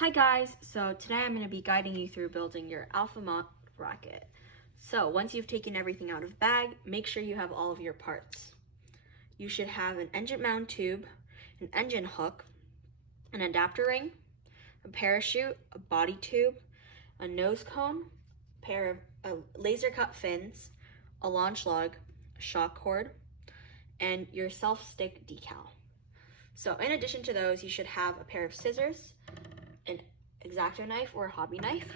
Hi guys, so today I'm going to be guiding you through building your Alpha Mont rocket. So once you've taken everything out of the bag, make sure you have all of your parts. You should have an engine mount tube, an engine hook, an adapter ring, a parachute, a body tube, a nose cone, a pair of laser cut fins, a launch lug, a shock cord, and your self-stick decal. So in addition to those, you should have a pair of scissors, an X-Acto knife or a hobby knife,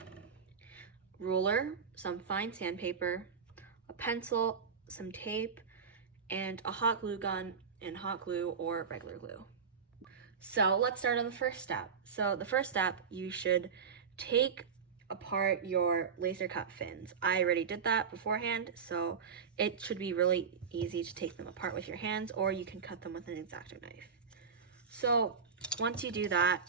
ruler, some fine sandpaper, a pencil, some tape, and a hot glue gun and hot glue or regular glue. So let's start on the first step. So the first step, you should take apart your laser cut fins. I already did that beforehand, so it should be really easy to take them apart with your hands, or you can cut them with an X-Acto knife. So once you do that,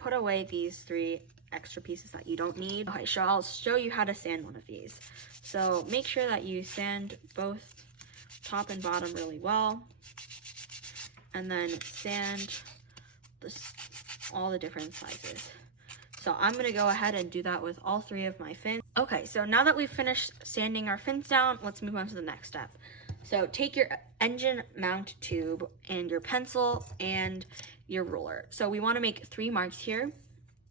put away these 3 extra pieces that you don't need. Okay, so I'll show you how to sand one of these. So make sure that you sand both top and bottom really well, and then sand all the different sizes. So I'm gonna go ahead and do that with all 3 of my fins. Okay, so now that we've finished sanding our fins down, let's move on to the next step. So take your engine mount tube and your pencil and your ruler. So we want to make 3 marks here.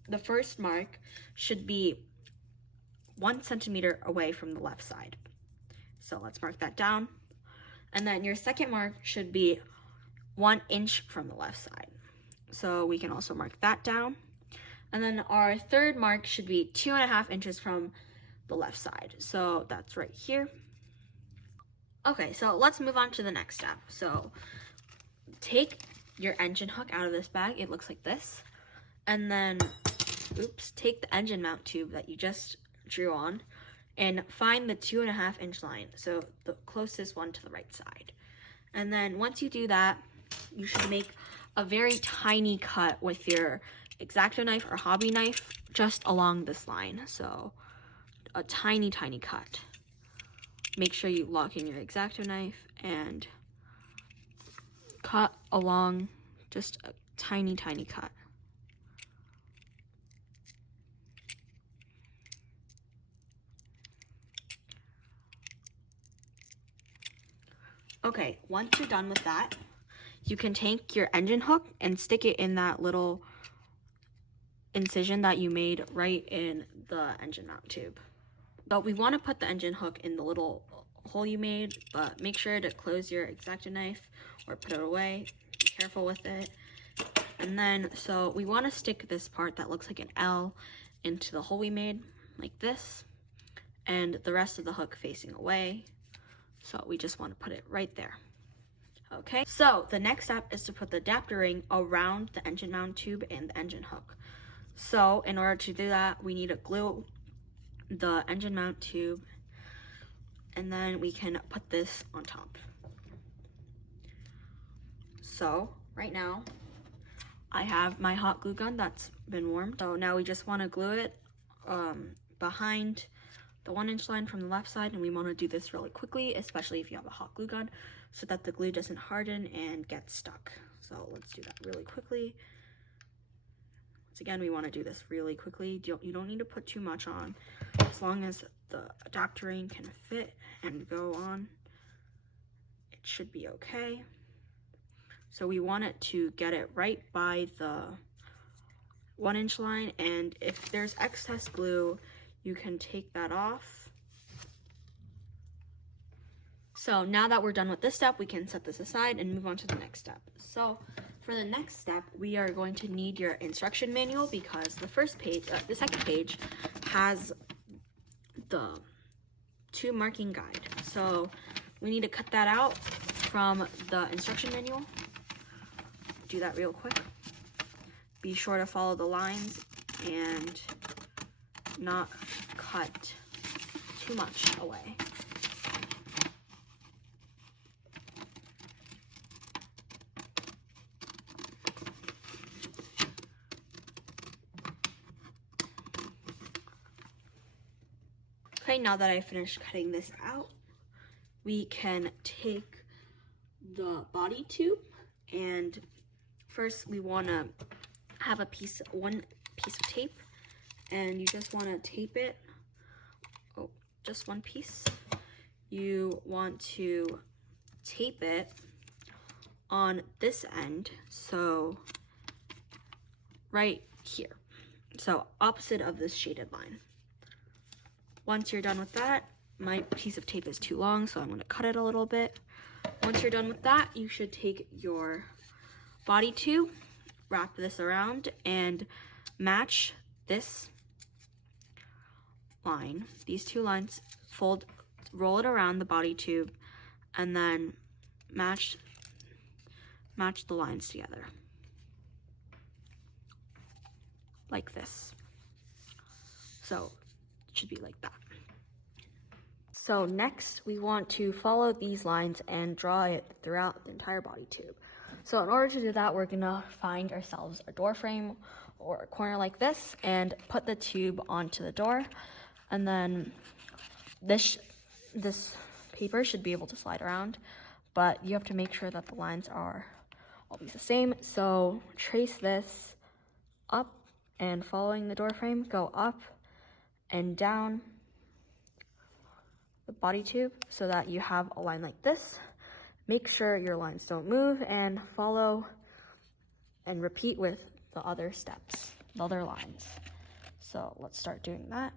The first mark should be 1 centimeter away from the left side. So let's mark that down. And then your second mark should be 1 inch from the left side. So we can also mark that down. And then our third mark should be 2.5 inches from the left side. So that's right here. Okay, so let's move on to the next step. So take your engine hook out of this bag. It looks like this. And then, take the engine mount tube that you just drew on and find the 2.5 inch line. So the closest one to the right side. And then once you do that, you should make a very tiny cut with your X-Acto knife or hobby knife just along this line. So a tiny, tiny cut. Make sure you lock in your X-Acto knife and cut along just a tiny, tiny cut. Okay, once you're done with that, you can take your engine hook and stick it in that little incision that you made right in the engine mount tube. But we want to put the engine hook in the little hole you made, but make sure to close your X-Acto knife or put it away. Be careful with it. And then, so we want to stick this part that looks like an L into the hole we made, like this, and the rest of the hook facing away. So we just want to put it right there. Okay, so the next step is to put the adapter ring around the engine mount tube and the engine hook. So in order to do that, we need to glue the engine mount tube, and then we can put this on top. So right now I have my hot glue gun that's been warmed. So now we just want to glue it behind the 1 inch line from the left side, and we want to do this really quickly, especially if you have a hot glue gun, so that the glue doesn't harden and get stuck. So let's do that really quickly. Once again, we want to do this really quickly. You don't need to put too much on. As long as the adapter ring can fit and go on, it should be okay. So we want it to get it right by the 1 inch line, and if there's excess glue, you can take that off. So now that we're done with this step, we can set this aside and move on to the next step. So for the next step, we are going to need your instruction manual, because the second page has the 2 marking guide. So we need to cut that out from the instruction manual. Do that real quick. Be sure to follow the lines and not cut too much away. Okay, now that I finished cutting this out, we can take the body tube, and first we want to have one piece of tape, and you just want to tape it, just one piece. You want to tape it on this end, so right here, so opposite of this shaded line. Once you're done with that, my piece of tape is too long, so I'm going to cut it a little bit. Once you're done with that, you should take your body tube, wrap this around, and match this line, these two lines, roll it around the body tube, and then match the lines together like this. So it should be like that. So next we want to follow these lines and draw it throughout the entire body tube. So in order to do that, we're gonna find ourselves a door frame or a corner like this and put the tube onto the door, and then this paper should be able to slide around, but you have to make sure that the lines are always the same. So trace this up, and following the door frame, go up and down the body tube so that you have a line like this. Make sure your lines don't move, and follow and repeat with the other steps, the other lines. So let's start doing that.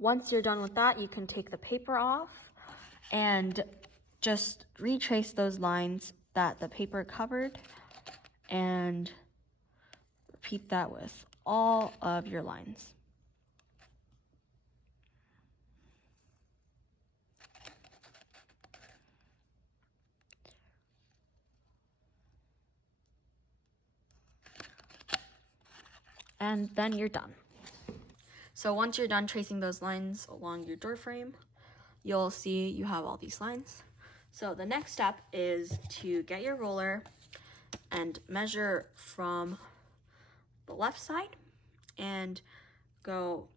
Once you're done with that, you can take the paper off and just retrace those lines that the paper covered, and repeat that with all of your lines. And then you're done. So once you're done tracing those lines along your door frame, you'll see you have all these lines. So the next step is to get your ruler and measure from the left side and go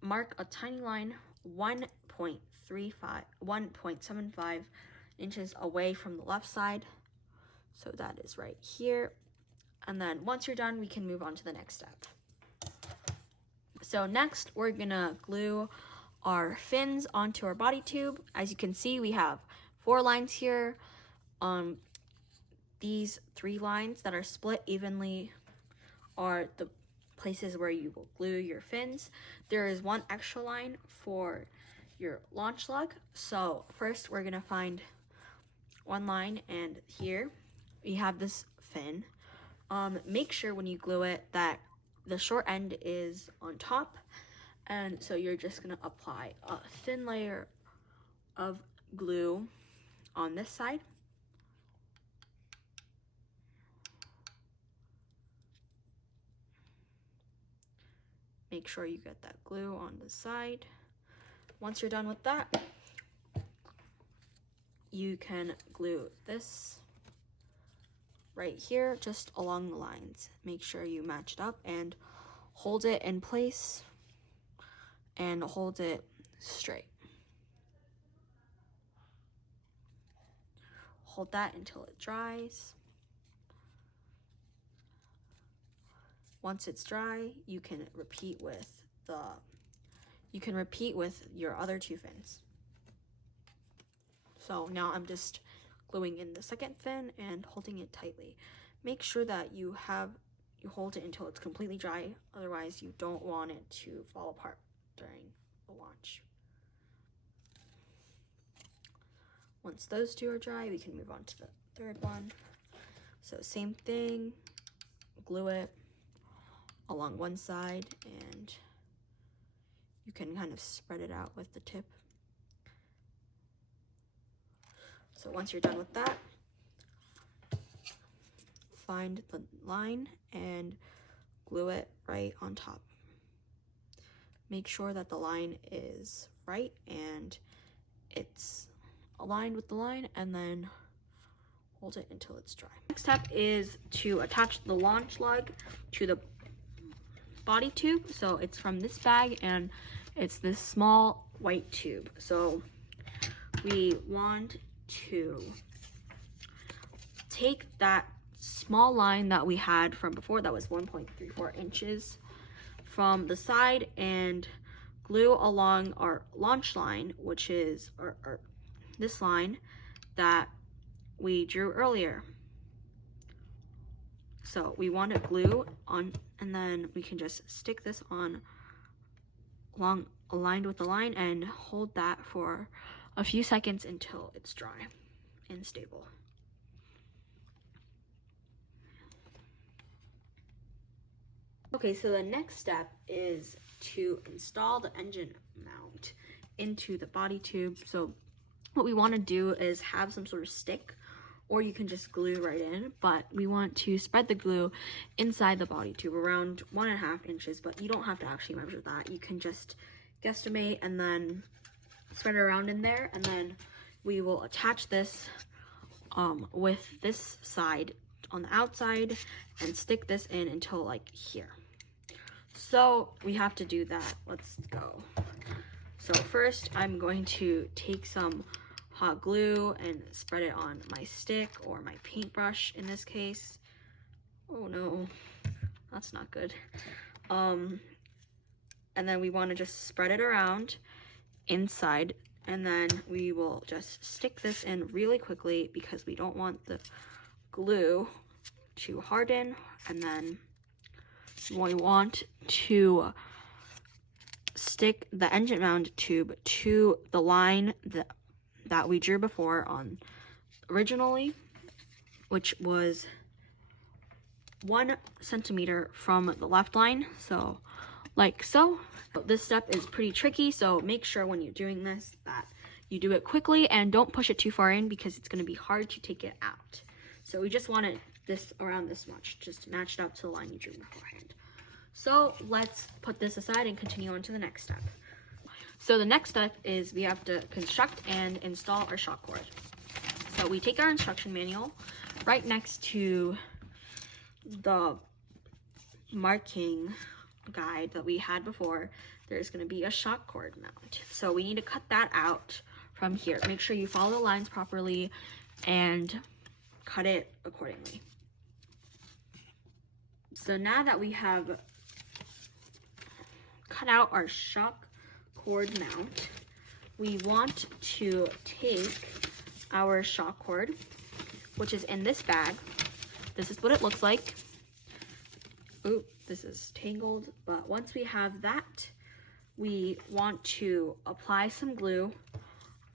mark a tiny line 1.75 inches away from the left side. So that is right here. And then once you're done, we can move on to the next step. So next, we're gonna glue our fins onto our body tube. As you can see, we have 4 lines here. These 3 lines that are split evenly are the places where you will glue your fins. There is 1 extra line for your launch lug. So first we're gonna find 1 line, and here we have this fin. Make sure when you glue it that the short end is on top, and so you're just gonna apply a thin layer of glue on this side. Make sure you get that glue on the side. Once you're done with that, you can glue this right here, just along the lines. Make sure you match it up and hold it in place and hold it straight. Hold that until it dries. Once it's dry, you can repeat with your other 2 fins. So now I'm just gluing in the second fin and holding it tightly. Make sure that you hold it until it's completely dry, otherwise you don't want it to fall apart during the launch. Once those 2 are dry, we can move on to the third one. So same thing, glue it along one side, and you can kind of spread it out with the tip. So once you're done with that, find the line and glue it right on top. Make sure that the line is right and it's aligned with the line, and then hold it until it's dry. Next step is to attach the launch lug to the body tube. So it's from this bag, and it's this small white tube. So we want to take that small line that we had from before that was 1.34 inches from the side and glue along our launch line, which is this line that we drew earlier. So we want to glue on, and then we can just stick this on along aligned with the line and hold that for a few seconds until it's dry and stable. Okay, so the next step is to install the engine mount into the body tube. So what we want to do is have some sort of stick, or you can just glue right in, but we want to spread the glue inside the body tube around 1.5 inches, but you don't have to actually measure that. You can just guesstimate and then spread it around in there, and then we will attach this with this side on the outside and stick this in until like here. So we have to do that. Let's go. So first I'm going to take some hot glue and spread it on my stick or my paintbrush in this case. Oh no, that's not good. And then we want to just spread it around inside, and then we will just stick this in really quickly because we don't want the glue to harden. And then we want to stick the engine mount tube to the line that we drew before on originally, which was 1 centimeter from the left line, so like so. This step is pretty tricky, so make sure when you're doing this that you do it quickly and don't push it too far in because it's going to be hard to take it out. So we just want it this around this much, just matched up to the line you drew beforehand. So let's put this aside and continue on to the next step. So the next step is we have to construct and install our shock cord. So we take our instruction manual. Right next to the marking guide that we had before, there's going to be a shock cord mount. So we need to cut that out from here. Make sure you follow the lines properly and cut it accordingly. So now that we have cut out our shock cord mount, we want to take our shock cord, which is in this bag. This is what it looks like. Oop, this is tangled, but once we have that, we want to apply some glue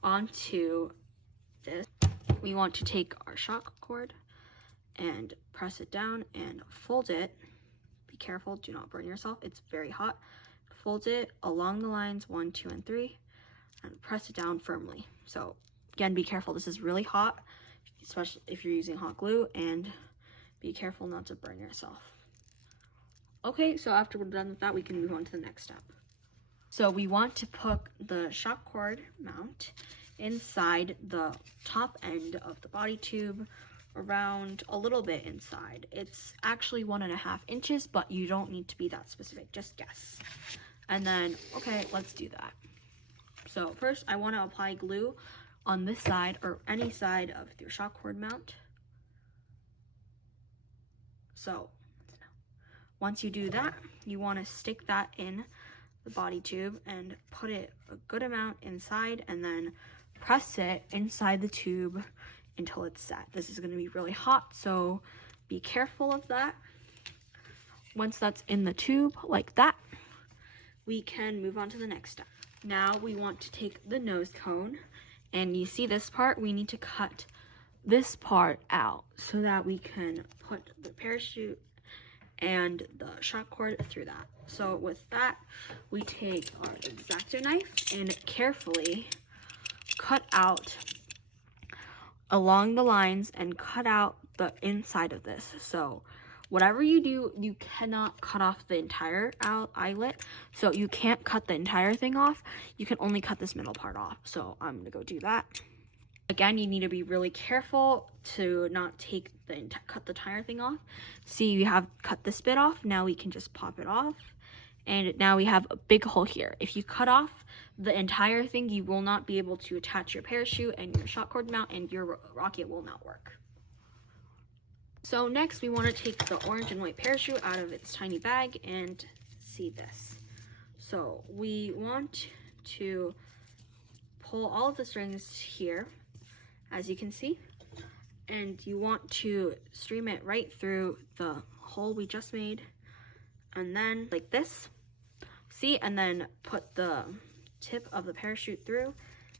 onto this. We want to take our shock cord and press it down and fold it. Be careful, do not burn yourself, it's very hot. Fold it along the lines 1, 2, and 3 and press it down firmly. So again, be careful, this is really hot, especially if you're using hot glue, and be careful not to burn yourself. Okay, so after we're done with that, we can move on to the next step. So we want to put the shock cord mount inside the top end of the body tube, around a little bit inside. It's actually 1.5 inches, but you don't need to be that specific, just guess. And then, okay, let's do that. So first I want to apply glue on this side or any side of your shock cord mount. So once you do that, you want to stick that in the body tube and put it a good amount inside, and then press it inside the tube until it's set. This is going to be really hot, so be careful of that. Once that's in the tube like that, we can move on to the next step. Now we want to take the nose cone, and you see this part, we need to cut this part out so that we can put the parachute and the shock cord through that. So with that, we take our X-Acto knife and carefully cut out along the lines and cut out the inside of this. So whatever you do, you cannot cut off the entire eyelet. So you can't cut the entire thing off. You can only cut this middle part off. So I'm gonna go do that. Again, you need to be really careful to not cut the entire thing off. See, you have cut this bit off. Now we can just pop it off. And now we have a big hole here. If you cut off the entire thing, you will not be able to attach your parachute and your shock cord mount, and your rocket will not work. So next we want to take the orange and white parachute out of its tiny bag and see this. So we want to pull all of the strings here, as you can see, and you want to stream it right through the hole we just made, and then like this, see, and then put the tip of the parachute through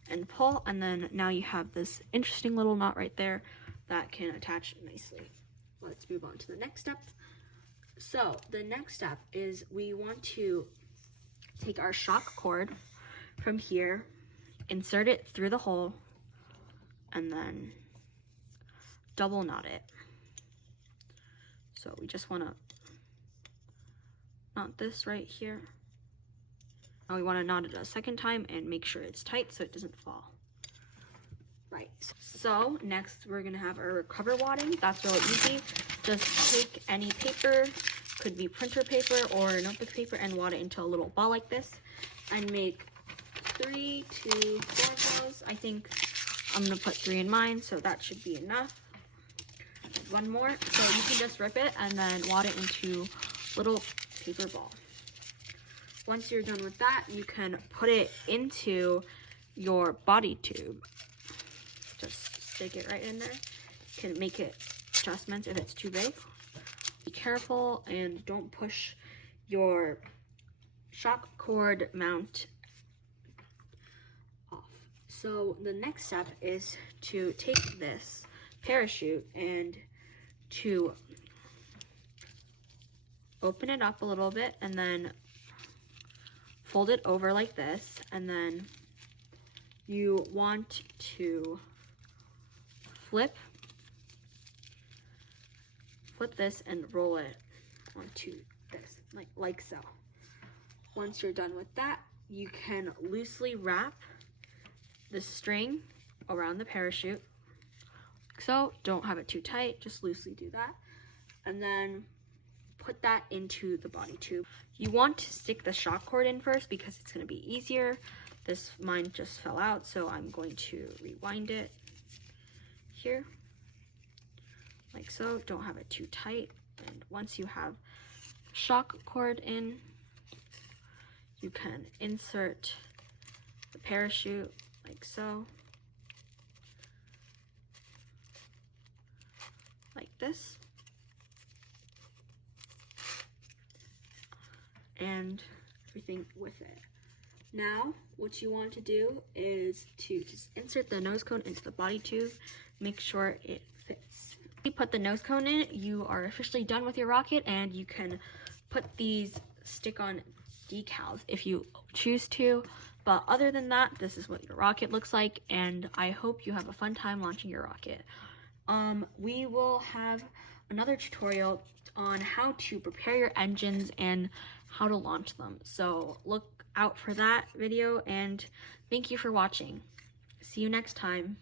and pull, and then now you have this interesting little knot right there that can attach nicely. Let's move on to the next step. So the next step is we want to take our shock cord from here, insert it through the hole, and then double knot it. So we just want to knot this right here. Now we want to knot it a second time and make sure it's tight so it doesn't fall. Right, so next we're going to have our cover wadding. That's really easy. Just take any paper, could be printer paper or notebook paper, and wad it into a little ball like this, and make 3 to 4 of those. I think I'm going to put 3 in mine, so that should be enough. One more, so you can just rip it and then wad it into little paper ball. Once you're done with that, you can put it into your body tube. Just stick it right in there. You can make it adjustments if it's too big. Be careful and don't push your shock cord mount off. So the next step is to take this parachute and to open it up a little bit and then fold it over like this, and then you want to flip this and roll it onto this, like so. Once you're done with that, you can loosely wrap the string around the parachute. So don't have it too tight, just loosely do that. And then put that into the body tube. You want to stick the shock cord in first because it's going to be easier. Mine just fell out, so I'm going to rewind it here, like so. Don't have it too tight. And once you have shock cord in, you can insert the parachute like so, like this, and everything with it. Now, what you want to do is to just insert the nose cone into the body tube, make sure it fits. When you put the nose cone in, you are officially done with your rocket, and you can put these stick-on decals if you choose to. But other than that, this is what your rocket looks like, and I hope you have a fun time launching your rocket. We will have another tutorial on how to prepare your engines and how to launch them. So look out for that video, and thank you for watching. See you next time.